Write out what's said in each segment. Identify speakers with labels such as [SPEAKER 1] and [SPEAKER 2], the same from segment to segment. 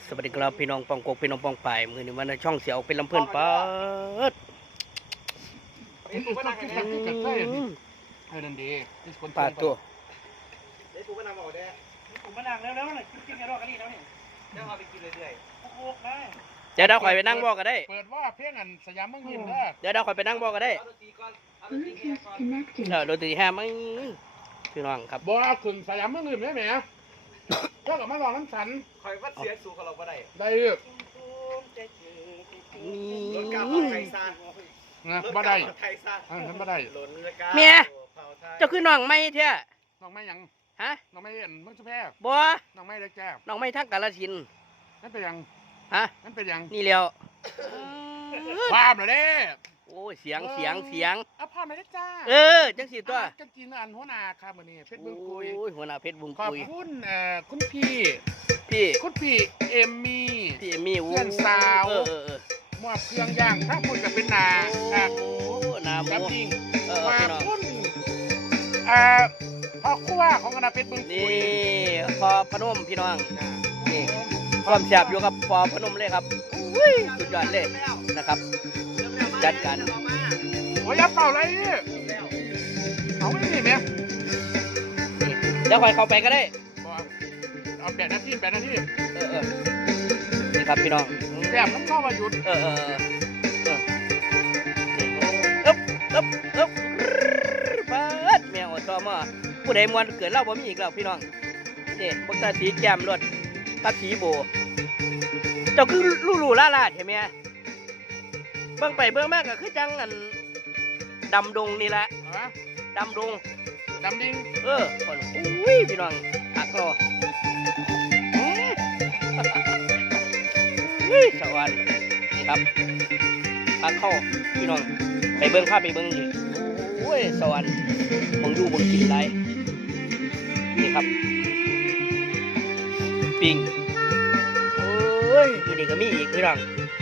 [SPEAKER 1] สวัสดีครับพี่น้องปองกกพี่น้องปองป่ายมือนี้มันช่องเสียวเป็นลำเพื่อนปัดปาดตัว
[SPEAKER 2] ผมมานั่งแล้วน่ะกินกระรอกกระดิ่งแล้วนี่เดี๋ยวเอาไปกินเรื่อยๆโอ้โหได้
[SPEAKER 1] เดี๋ยวเราคอยไปนั่งบอกก็ได้
[SPEAKER 3] เปิดว่าเพียงอันสยามเมืองยิ้มเด้อ
[SPEAKER 1] เดี๋ยวเราคอยไปนั่งบอกก็ได้โดนตีห้ามั้งพี่น้องครับ
[SPEAKER 3] บ่ขึ้นสยามเมืองยิ้มได้ไหมเจ้ากับมาลองน้ำสัน
[SPEAKER 2] คอยวัดเสียงสูงของเราก็ได้
[SPEAKER 3] ได้เรื่อง
[SPEAKER 2] รถกาไทยซ่า
[SPEAKER 3] นะบ่ได้ฉันบ่ได้
[SPEAKER 1] เมียเจ้าคือน้องไม่เท่
[SPEAKER 3] น้องไม่ยัง
[SPEAKER 1] ฮะ
[SPEAKER 3] น้องไม่เห็นมึงจะแพ้
[SPEAKER 1] บ่
[SPEAKER 3] น้องไม่ได้แก้
[SPEAKER 1] น้องไม่ทั้งกาฬสินธุ์
[SPEAKER 3] นั่นเป็นยัง
[SPEAKER 1] ฮะ
[SPEAKER 3] นั่นเป็นยัง
[SPEAKER 1] นี่เลี้ยว
[SPEAKER 3] ภาพเลยเด้
[SPEAKER 1] โอ้เสียง
[SPEAKER 3] เอาภาพเลยจ้า
[SPEAKER 1] จังสีตัว
[SPEAKER 3] กันจีนอันหัวหน้าครับมื้อนี้เพชรบึงกุย
[SPEAKER 1] หัวหน้าเพชรบึง
[SPEAKER 3] กุยขอบคุณคุณพี่เอมมี่เพื่อนสาวมอบเครื่องย่างถ้าคุณจะเป็นนาหมูกับปิ้งมาคุณพ่อครัวของคณะเพชรบึงกุย
[SPEAKER 1] นี่พอพนมพี่น้องนี่ความแซ่บอยู่กับพอพนมเลยครับสุดยอดเลยนะครับจัดการ
[SPEAKER 3] โอ้ยเป่าอะไรนี่เอาไม่ดีเนี่ย
[SPEAKER 1] เดี๋ยวคอยเข้าไปก็ได้
[SPEAKER 3] เอา8 นาที
[SPEAKER 1] นี่ครับพี่น้อง
[SPEAKER 3] แซ่บน้ำข้าวมาหยุด
[SPEAKER 1] เปิดแมวต่อมาผู้ใดมวนเกิดเล่าบ่มีอีกแล้วพี่น้องนี่บักตาสีแก้มรถกับสีโบเจ้าคือลู่ล่าใช่ไหมเบื้องไปเบื้องมากก็คือจังอันดำดงนี่แหละดำดิงคนอุ้ยพี่น้องอักรอสวรรค์นี่ครับอักเข้าพี่น้องไปเบื้องภาพไปเบื้องดิโอ้ยสวรรค์มองดูมองกินไรนี่ครับปิงโอ้ยอยู่นี่ก็มีอีกพี่น้อง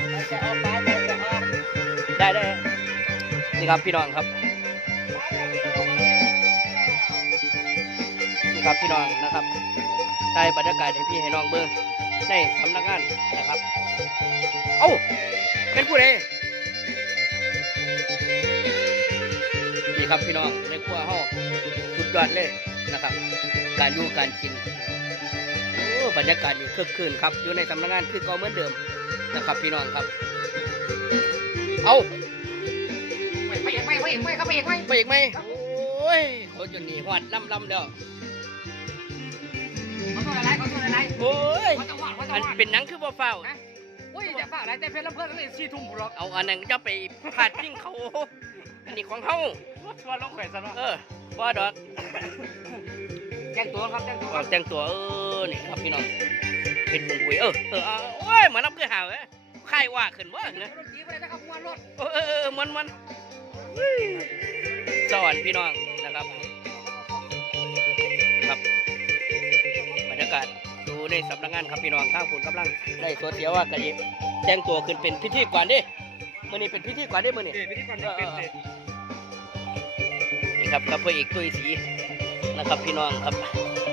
[SPEAKER 1] ได้นี่ครับพี่น้องครับนี่ครับพี่น้องนะครับได้บรรยากาศให้พี่ให้น้องเบิ่งในสำนักงานนะครับเอ้าเป็นผู้ใดนี่ครับพี่น้องในครัวห้องสุดยอดเลยนะครับการดูการกินโอ้บรรยากาศอยู่คึกคืนครับอยู่ในสำนักงานคือก็เหมือนเดิมนะครับพี่น้องครับเอา
[SPEAKER 2] ไปอีกไหม
[SPEAKER 1] โอ้ยเขาจนหนีหอดล่ำเดียว
[SPEAKER 2] เขาตัวอะไร
[SPEAKER 1] โอ้ยอันเป็นหนังคือบ่เฝ้า
[SPEAKER 2] โอ้ยจะเฝ้าอะไรแต่เพชรลำเพิ่นเลย4 ทุ่มหรอก
[SPEAKER 1] เอาอันนั้นจะไปพาดพิงเขาอันนี้ของเขา
[SPEAKER 2] ชวนลงแขวนซะเนาะ
[SPEAKER 1] ว่าดอก
[SPEAKER 2] แจ้งตัวครับแจ้ง
[SPEAKER 1] ตัวนี่ครับพี่น้องเป็นบุญกุยโอ้ยเหมือนน้ำเกลือหาวใครว่าขึ้นว่าเนี่ย
[SPEAKER 2] รถจีบอะไรนะครับม้วนรถ
[SPEAKER 1] มันสอนพี่น้องนะครับครับบรรยากาศดูในสำนักงานครับพี่น้องข้างคุณกำลังได้สวดเสียว่ากระยิบแจ้งตัวขึ้นเป็นพิธีก่อนดิมื่อนี้เป็นพิธีก่อนดิมื่อนี้
[SPEAKER 2] พิธีก่อนเป็น
[SPEAKER 1] นี่ครับกับพระเอกตุ้ยสีนะครับพี่น้องครับ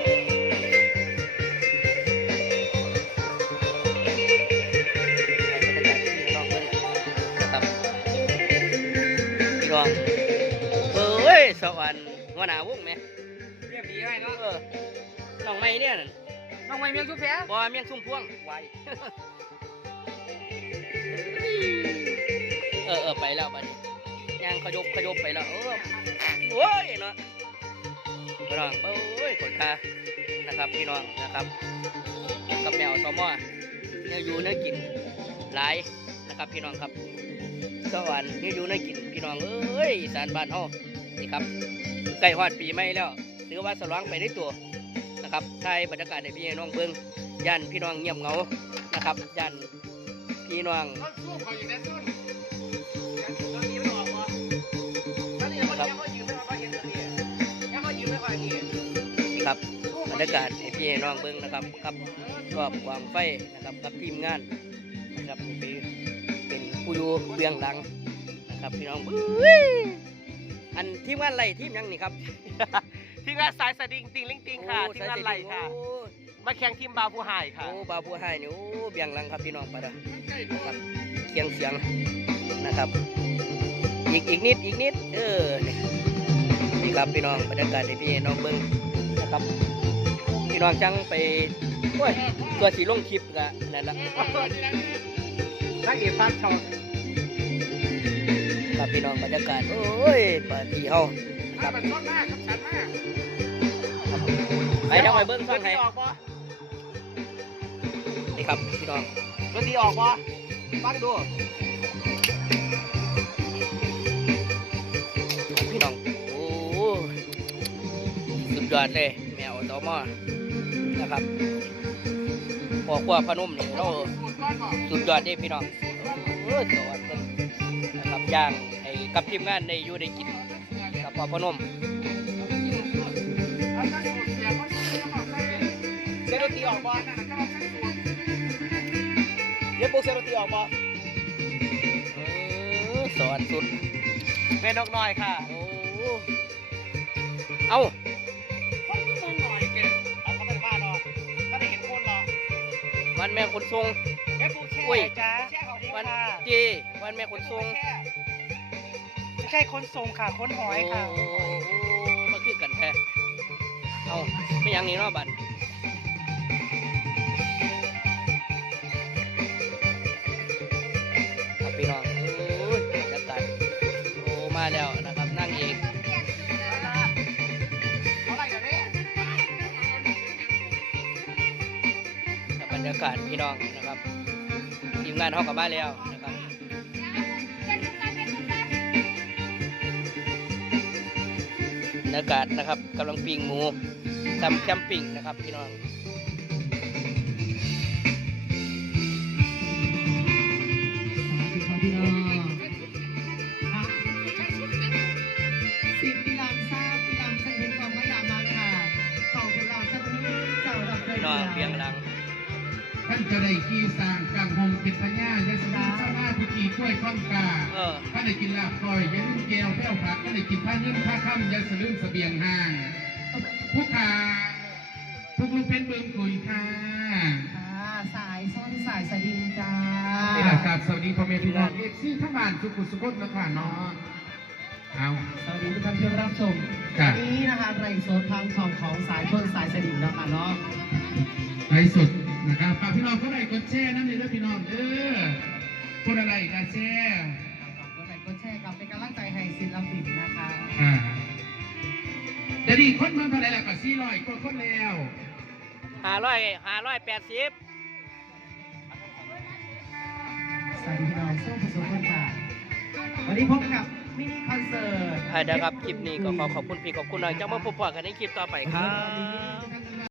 [SPEAKER 1] พี่น้องเฮ้ยสวรรค์หัวหน้าวงไหม
[SPEAKER 2] เรียบดีไหมเนาะ
[SPEAKER 1] น้องไม้เนี่ย
[SPEAKER 2] น้องไม้เมียงซุ่มแผล
[SPEAKER 1] บ่เมียงซุ่มพวงไวไปแล้วบัดนี้ย่างขยบไปแล้วโอ้ยเนาะพี่น้องโอ้ยขนตานะครับพี่น้องนะครับกับแมวซอมอเนี่ยอยู่เนี่ยกินหลายนะครับพี่น้องครับสวรรค์เนี่ยอยู่เนี่ยกินพี่น้องอีสานบ้านเฮานี่ครับใกล้ฮอดปีใหม่แล้วถือว่าสลองไปในตัวนะครับถ่ายบรรยากาศให้พี่น้องเบิ่งย่านพี่น้องเงียบเหงานะครับย่านพี่น้องครับบรรยากาศให้พี่น้องเบิ่งนะครับกับรอบความไฟนะครับกับทีมงานนะครับนี่เป็นผู้อยู่เบื้องหลังนะครับพี่น้องอันทีมงานไหลทีมยังนี่ครับ
[SPEAKER 2] ทีมงานสายสดิงติงลิงติงค่ะทีมงานไหลค่ะมาแข่งทีมบาวผู้หายค่ะ
[SPEAKER 1] โอ้บาวผู้ให้นี่โอ้เบียงหลังครับพี่น้องไปเด้อนะครับเคียงเสียงนะครับ อีกนิดนี่ครับพี่น้องบรรยากาศในพี่น้องเบิ้งนะครับพี่น้องจังไปโอ้ยตัวสีลงคลิปกะนั่นละ
[SPEAKER 2] นักเอกฟังชอง
[SPEAKER 1] ครับพี่น้องบรรยากาศโอ้ยปาร์ตี้เฮาครับ
[SPEAKER 3] มันชอบมากครับฉันมาก
[SPEAKER 1] ไปเดี๋ยวไปเบิ้งฟังให้
[SPEAKER 2] ออกบ่
[SPEAKER 1] นี่ครับพี่น้อง
[SPEAKER 2] ดนตรีออกบ่ฟังดู
[SPEAKER 1] พี่น้องโอ้สุดยอดเลยแมวตอมอนะครับพอครัวพนมนี่เรา
[SPEAKER 3] สูตรก้อนบอก
[SPEAKER 1] สุดยอดเด้พี่น้องโอ้สวัสดีนะครับย่างไอ้กับทีมงานได้อยู่ได้กินกับพ่อพนม
[SPEAKER 3] เอาถ้าสูตรเสียก็สูตรบอกใส่
[SPEAKER 2] เสียงดนตรีออกบ่
[SPEAKER 3] นั่นน่ะก็บอกใส่สูตร
[SPEAKER 2] เดี๋ยวปูเสียงดนตรีออกบ่
[SPEAKER 1] สอนสุด
[SPEAKER 2] แม่นกน้อยค่ะ
[SPEAKER 1] โอ้เอ้า
[SPEAKER 2] คนที่มองหน่อยเก่งเอาเขาไปบ้านเนาะก็ได้เห็นคนเนาะ
[SPEAKER 1] วันแม่ขนส่ง
[SPEAKER 2] เดี๋ยวปูแช่
[SPEAKER 1] อุ้ย
[SPEAKER 2] จ้าแช่เขาดี
[SPEAKER 1] วัน
[SPEAKER 2] ค่ะ
[SPEAKER 1] เจวันแม่ขนส่ง
[SPEAKER 2] ไม่ใช่คนทรงค่ะคนหอยค่ะ
[SPEAKER 1] โอ้มาคือกันแท้เอาไม่ยังนี่เนาะบันครับพี่น้องโอ้ยจัดการโอ้มาแล้วนะครับนั่งเอง
[SPEAKER 2] เอาอะไรกันเนี่ย
[SPEAKER 1] บรรยากาศพี่น้องนะครับทีมงานเขากลับมาแล้วนะครับบรรยากาศนะครับกำลังปิ้งหมูทำแคมปิ้งนะครับพี่น้อง
[SPEAKER 4] พี่น้องสิบปีหลังทราบปีหลังใส่เห็นความไม่อยากมาค่ะต่อเป็นเราสักทีเจ้าดับ
[SPEAKER 1] พี่น้องเบียงหลัง
[SPEAKER 3] ท่านจะได้ขี่สร้างกลางหงเป็นพญาได้สมุนเจ้าหน้าพิธีกล้วยข้องกา ถ้าได้กินลาบก้อยอย่าลืมแก้วแก้วผักถ้าได้กินผ้าเงินผ้าค่ำอย่าสลืมเสบียงห้างผู้ขาทุกลูกเป็นเบิ่งกุยค่ะ
[SPEAKER 4] สายซ้อนสายสลิงจ้า
[SPEAKER 3] นี่แหละครับสวัสดีพ่อแม่พี่น้องเอฟซีทั้งบ้านสุขุสุขนนะคะเนาะเอา
[SPEAKER 4] สวัสดีทุกท่านที่รับชม
[SPEAKER 3] ครับ
[SPEAKER 4] วันนี้นะคะไรโซนทางช่องของสายชนสายสลิงนะคะเนาะ
[SPEAKER 3] ไลฟ์สดนะครับฝากพี่น้องก็ได้กดแชร์นั่นเลยนะพี่น้องพูดอะไรกันแชร์
[SPEAKER 4] กดไลค์กดแชร์ครับเป็นกำลังใจให้ศิลปินนะคะ
[SPEAKER 3] จะดีคนเมืองเท่าไหร่ล่ะก็400กว่าคนแล้ว
[SPEAKER 1] 580
[SPEAKER 4] สวัสดีพี่น้องสู้ผู้ชมทุกท่านวันนี้พบกับมินิคอนเสิร์ต
[SPEAKER 1] เดี๋ยวครับคลิปนี้ก็ขอขอบคุณพี่ขอบคุณน้องเจ้ามาพบกันในคลิปต่อไปครับ
[SPEAKER 4] วันนี้